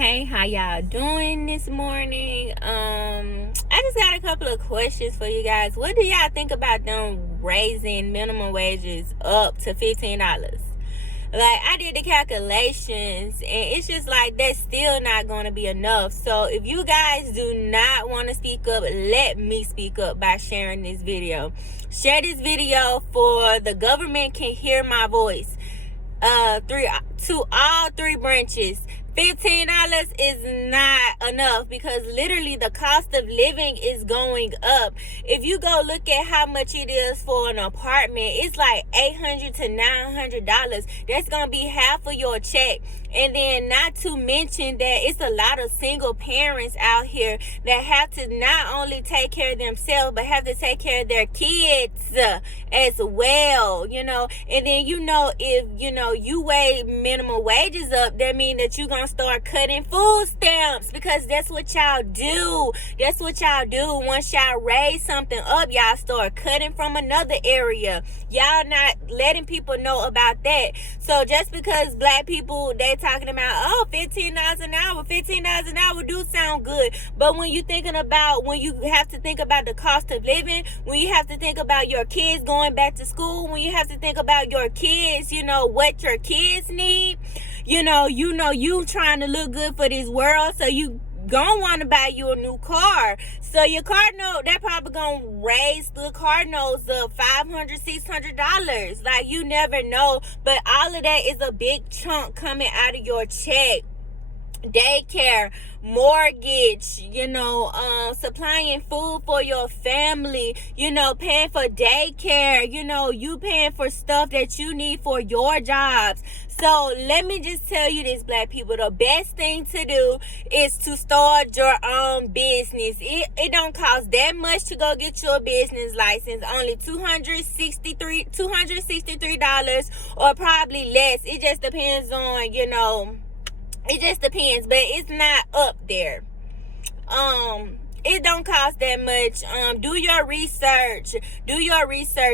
Hey, how y'all doing this morning? I just got a couple of questions for you guys. What do y'all think about them raising minimum wages up to $15? Like, I did the calculations, and it's just like that's still not going to be enough. So if you guys do not want to speak up, let me speak up by sharing this video. Share this video for the government can hear my voice. To all three branches. $15 is not enough because literally the cost of living is going up. If you go look at how much it is for an apartment, it's like $800 to $900. That's gonna be half of your check. And then not to mention that it's a lot of single parents out here that have to not only take care of themselves, but have to take care of their kids as well, you know. And then, if, you weigh minimum wages up, that means that you're going to start cutting food stamps because that's what y'all do. That's what y'all do. Once y'all raise something up, y'all start cutting from another area. Y'all not letting people know about that. So just because black people, they talking about, $15 an hour, $15 an hour do sound good. But when you have to think about the cost of living, when you have to think about your kids going back to school, when you have to think about your kids, what your kids need, you trying to look good for this world, so you gonna want to buy you a new car. So your car note, that probably gonna raise the car notes of $500, $600. Like, you never know. But all of that is a big chunk coming out of your check. Daycare, mortgage, supplying food for your family, paying for daycare, you paying for stuff that you need for your jobs. So let me just tell you this, black people, the best thing to do is to start your own business. It don't cost that much to go get your business license, only $263 or probably less. It just depends on, it just depends, but it's not up there. It don't cost that much. Do your research.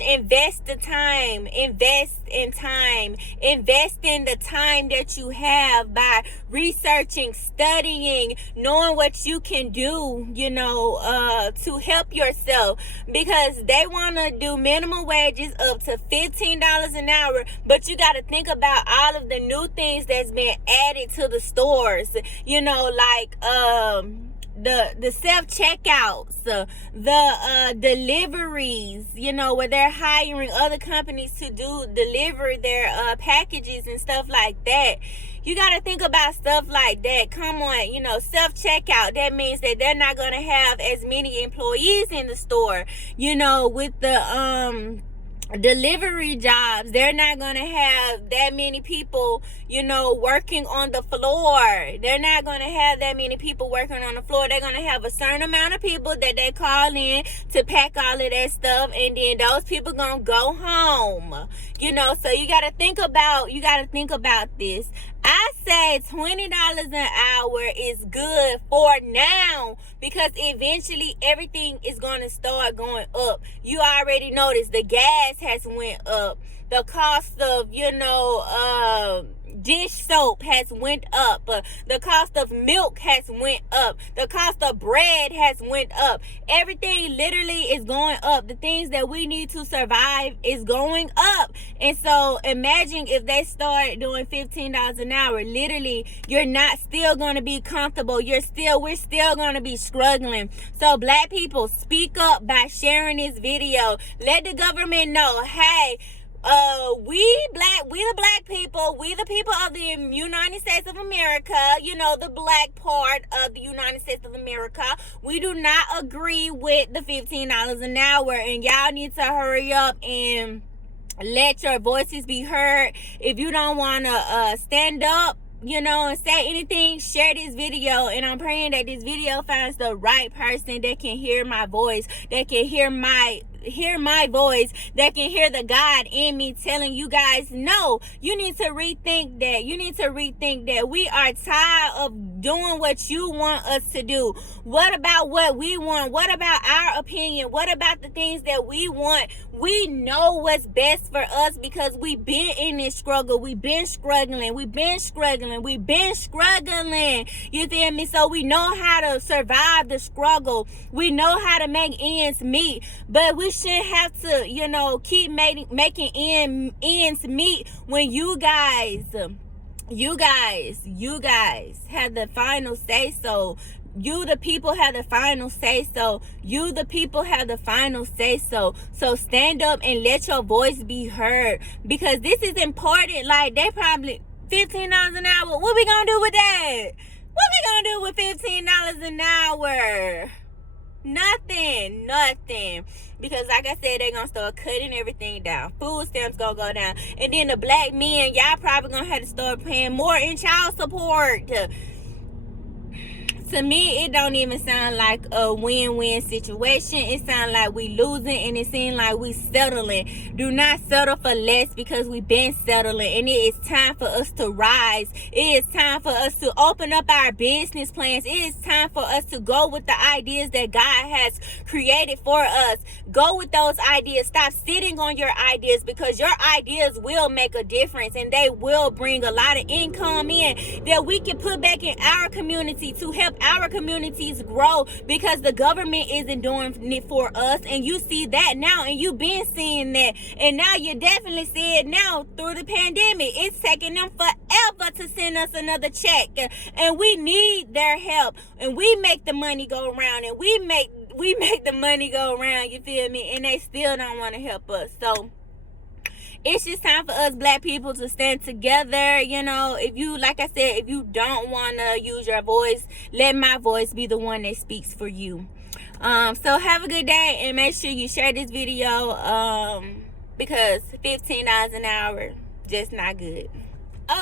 Invest the time. Invest in time. Invest in the time that you have by researching, studying, knowing what you can do, to help yourself. Because they want to do minimum wages up to $15 an hour, but you got to think about all of the new things that's been added to the stores, the self-checkouts, the deliveries, where they're hiring other companies to deliver their packages and stuff like that. You got to think about stuff like that. Come on, self-checkout. That means that they're not going to have as many employees in the store, with the delivery jobs. They're not going to have that many people, working on the floor. They're not going to have that many people working on the floor. They're going to have a certain amount of people that they call in to pack all of that stuff, and then those people going to go home. So you got to think about this. I say $20 an hour is good for now, because eventually everything is going to start going up. You already noticed the gas has went up. The cost of, dish soap has went up. The cost of milk has went up. The cost of bread has went up. Everything literally is going up. The things that we need to survive is going up. And so imagine if they start doing $15 an hour. Literally, you're not still going to be comfortable. We're still going to be struggling. So black people, speak up by sharing this video. Let the government know, hey, we the black people, we the people of the United States of America, the black part of the United States of America, we do not agree with the $15 an hour, and y'all need to hurry up and let your voices be heard. If you don't want to stand up, and say anything, share this video, and I'm praying that this video finds the right person that can hear my voice, that can hear my hear my voice, that can hear the God in me telling you guys, no, you need to rethink that. You need to rethink that. We are tired of doing what you want us to do. What about what we want? What about our opinion? What about the things that we want? We know what's best for us because we've been in this struggle. We've been struggling. We've been struggling. We've been struggling. You feel me? So we know how to survive the struggle. We know how to make ends meet. But we shouldn't have to, keep making ends meet when you guys have the final say so. You, the people, have the final say so. You, the people, have the final say so. So stand up and let your voice be heard, because this is important. Like, they probably $15 an hour. What we gonna do with that? What we gonna do with $15 an hour? Nothing. Because like I said, they gonna start cutting everything down. Food stamps gonna go down. And then the black men, y'all probably gonna have to start paying more in child support. To me, it don't even sound like a win-win situation. It sounds like we losing, and it seems like we settling. Do not settle for less, because we've been settling, and it is time for us to rise. It is time for us to open up our business plans. It is time for us to go with the ideas that God has created for us. Go with those ideas. Stop sitting on your ideas, because your ideas will make a difference, and they will bring a lot of income in that we can put back in our community to help our communities grow, because the government isn't doing it for us. And you see that now, and you've been seeing that, and now you definitely see it now through the pandemic. It's taking them forever to send us another check, and we need their help, and we make the money go around, and we make the money go around, you feel me? And they still don't want to help us. So it's just time for us black people to stand together. If you, like I said, if you don't want to use your voice, let my voice be the one that speaks for you. So have a good day, and make sure you share this video, because $15 an hour, just not good.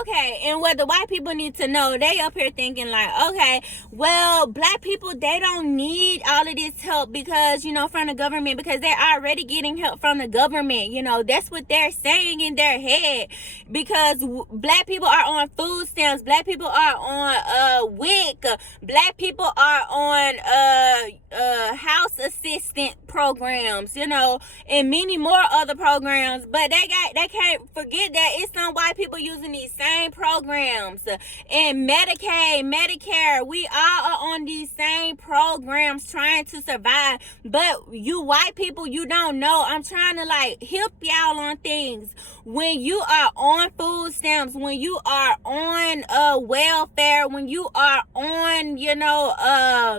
Okay, and what the white people need to know, they up here thinking like, okay, well, black people, they don't need all of this help because, from the government, because they're already getting help from the government. That's what they're saying in their head, because black people are on food stamps, black people are on WIC, black people are on house assistant programs, and many more other programs. But they can't forget that it's some white people using these same programs. And Medicaid, Medicare, we all are on these same programs trying to survive. But you white people, you don't know. I'm trying to help y'all on things. When you are on food stamps, when you are on welfare, when you are on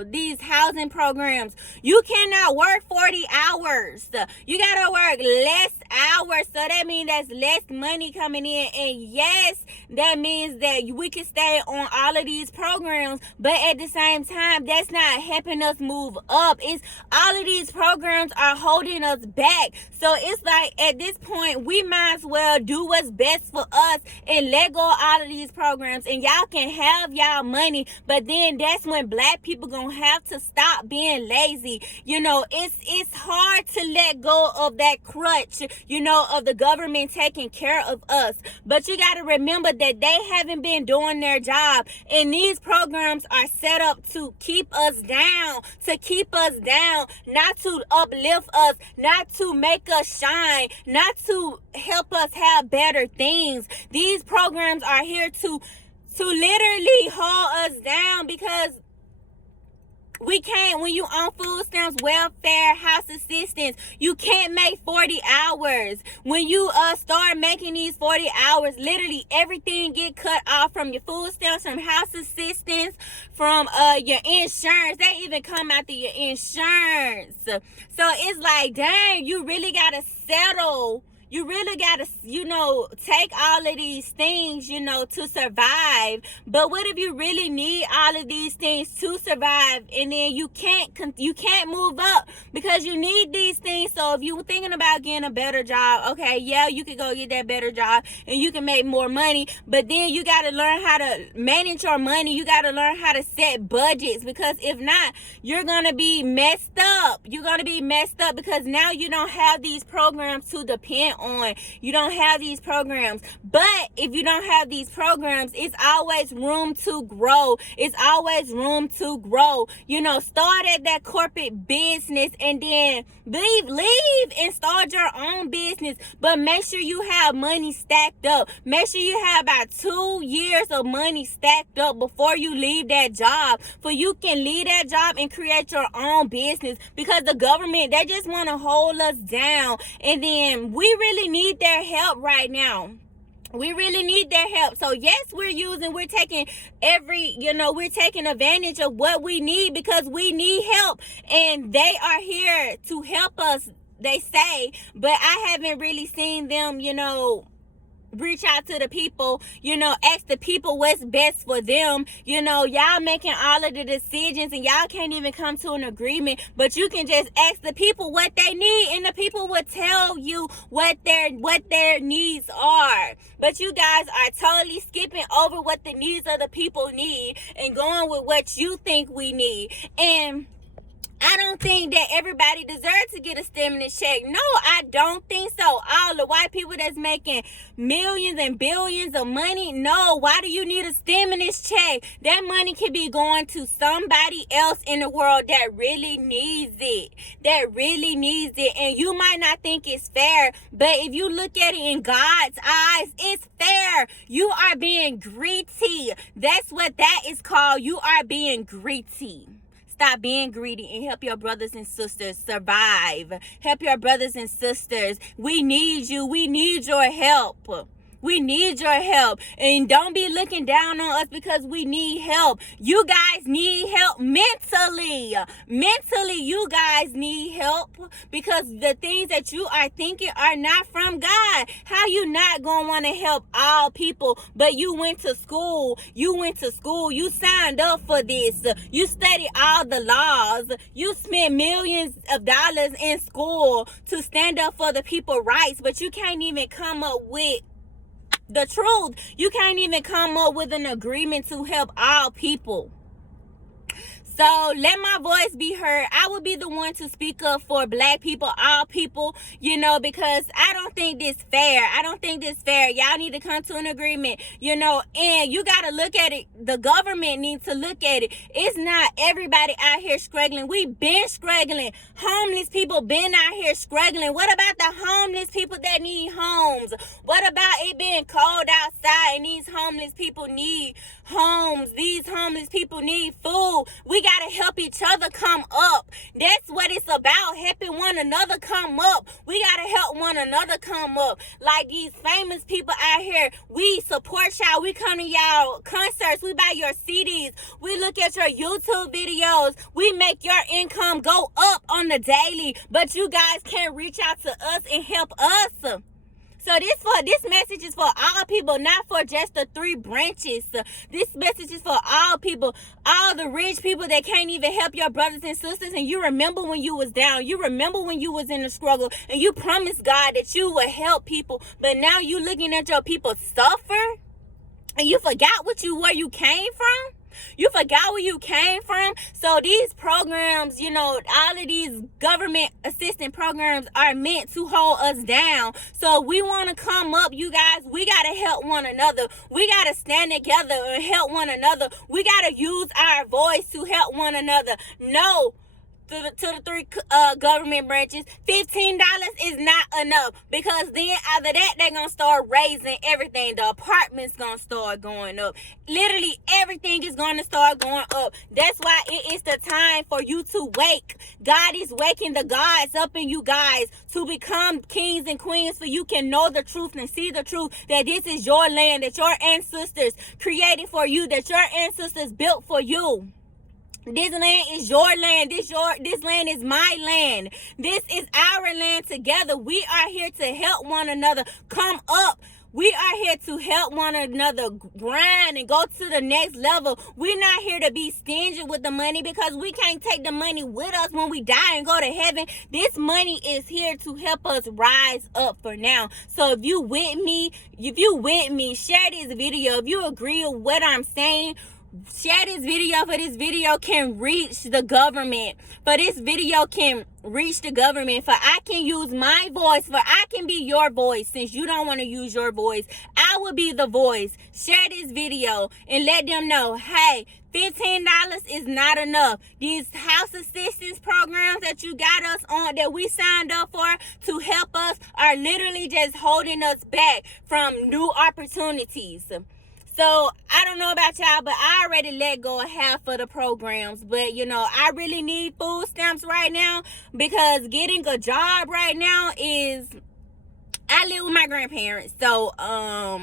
these housing programs, you cannot work 40 hours. You gotta work less hours. So that means there's less money coming in. And yes, that means that we can stay on all of these programs, but at the same time, that's not helping us move up. It's all of these programs are holding us back. So it's like, at this point, we might as well do what's best for us and let go of all of these programs, and y'all can have y'all money. But then that's when black people gonna have to stop being lazy. It's hard to let go of that crutch, of the government taking care of us. But you got to remember that they haven't been doing their job, and these programs are set up to keep us down, not to uplift us, not to make us shine, not to help us have better things. These programs are here to literally hold us down, because we can't, when you on food stamps, welfare, house assistance, you can't make 40 hours. When you start making these 40 hours, literally everything get cut off, from your food stamps, from house assistance, from your insurance. They even come after your insurance. So it's like, dang, you really gotta settle. You really got to, take all of these things, to survive. But what if you really need all of these things to survive, and then you can't move up because you need these things? So if you're thinking about getting a better job, okay, yeah, you can go get that better job and you can make more money. But then you got to learn how to manage your money. You got to learn how to set budgets, because if not, you're going to be messed up. You're going to be messed up because now you don't have these programs to depend on. You don't have these programs. But if you don't have these programs, it's always room to grow. It's always room to grow. Start at that corporate business and then leave and start your own business. But make sure you have money stacked up. Make sure you have about 2 years of money stacked up before you leave that job, for you can leave that job and create your own business, because the government, they just want to hold us down. And then we really need their help right now. We really need their help. So yes, we're taking we're taking advantage of what we need, because we need help, and they are here to help us, they say. But I haven't really seen them, reach out to the people, ask the people what's best for them. Y'all making all of the decisions and y'all can't even come to an agreement, but you can just ask the people what they need, and the people will tell you what their needs are. But you guys are totally skipping over what the needs of the people need and going with what you think we need. And I don't think that everybody deserves to get a stimulus check. No, I don't think so. All the white people that's making millions and billions of money, no. Why do you need a stimulus check? That money can be going to somebody else in the world that really needs it. And you might not think it's fair, but if you look at it in God's eyes, it's fair. You are being greedy. That's what that is called. You are being greedy. Stop being greedy and help your brothers and sisters survive. Help your brothers and sisters. We need you. We need your help. We need your help. And don't be looking down on us because we need help. You guys need help mentally. Mentally, you guys need help, because the things that you are thinking are not from God. How you not going to want to help all people? But you went to school. You signed up for this. You studied all the laws. You spent millions of dollars in school to stand up for the people's rights, but you can't even come up with the truth. You can't even come up with an agreement to help all people. So let my voice be heard. I will be the one to speak up for black people, all people, because I don't think this fair. Y'all need to come to an agreement, and you got to look at it. The government needs to look at it. It's not everybody out here struggling. We been struggling. Homeless people been out here struggling. What about the homeless people that need homes? What about it being cold outside and these homeless people need homes? These homeless people need food. We got to help each other come up. That's what it's about, helping one another come up. We got to help one another come up. Like these famous people out here, we support y'all. We come to y'all concerts. We buy your CDs. We look at your YouTube videos. We make your income go up on the daily, but you guys can't reach out to us and help us. So this message is for all people, not for just the 3 branches. This message is for all people, all the rich people that can't even help your brothers and sisters. And you remember when you was down. You remember when you was in the struggle. And you promised God that you would help people. But now you looking at your people suffer. And you forgot where you came from. You forgot where you came from. So these programs, all of these government assistance programs are meant to hold us down. So we want to come up, you guys. We got to help one another. We got to stand together and help one another. We got to use our voice to help one another. No. To the 3 government branches, $15 is not enough, because then after that they're gonna start raising everything. The apartments gonna start going up. Literally everything is gonna start going up. That's why it is the time for you to wake. God is waking the gods up in you guys to become kings and queens, so you can know the truth and see the truth, that this is your land, that your ancestors created for you, that your ancestors built for you. This land is your land. This land is my land. This is our land together. We are here to help one another come up. We are here to help one another grind and go to the next level. We're not here to be stingy with the money, because we can't take the money with us when we die and go to heaven. This money is here to help us rise up for now. So if you with me, share this video. If you agree with what I'm saying, share this video, for this video can reach the government. For this video can reach the government. For I can use my voice. For I can be your voice. Since you don't want to use your voice, I will be the voice. Share this video and let them know, hey, $15 is not enough. These house assistance programs that you got us on, that we signed up for to help us, are literally just holding us back from new opportunities. So I don't know about y'all, but I already let go of half of the programs. But I really need food stamps right now, because getting a job right now is, I live with my grandparents. So I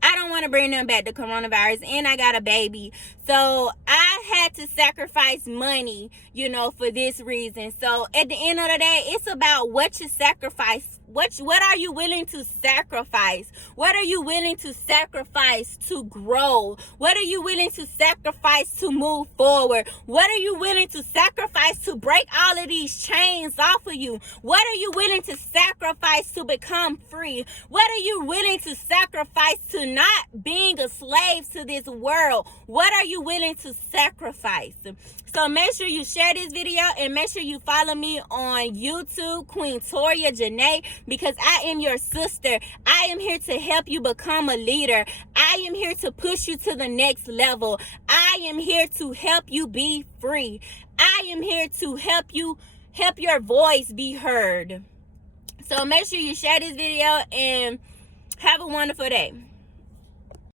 don't want to bring them back to coronavirus, and I got a baby. So I had to sacrifice money, for this reason. So at the end of the day, it's about what you sacrifice. What are you willing to sacrifice? What are you willing to sacrifice to grow? What are you willing to sacrifice to move forward? What are you willing to sacrifice to break all of these chains off of you? What are you willing to sacrifice to become free? What are you willing to sacrifice to not being a slave to this world? What are you willing to sacrifice? So make sure you share this video, and make sure you follow me on YouTube, Sid'Toria Janae, because I am your sister. I am here to help you become a leader. I am here to push you to the next level. I am here to help you be free. I am here to help your voice be heard. So make sure you share this video, and have a wonderful day.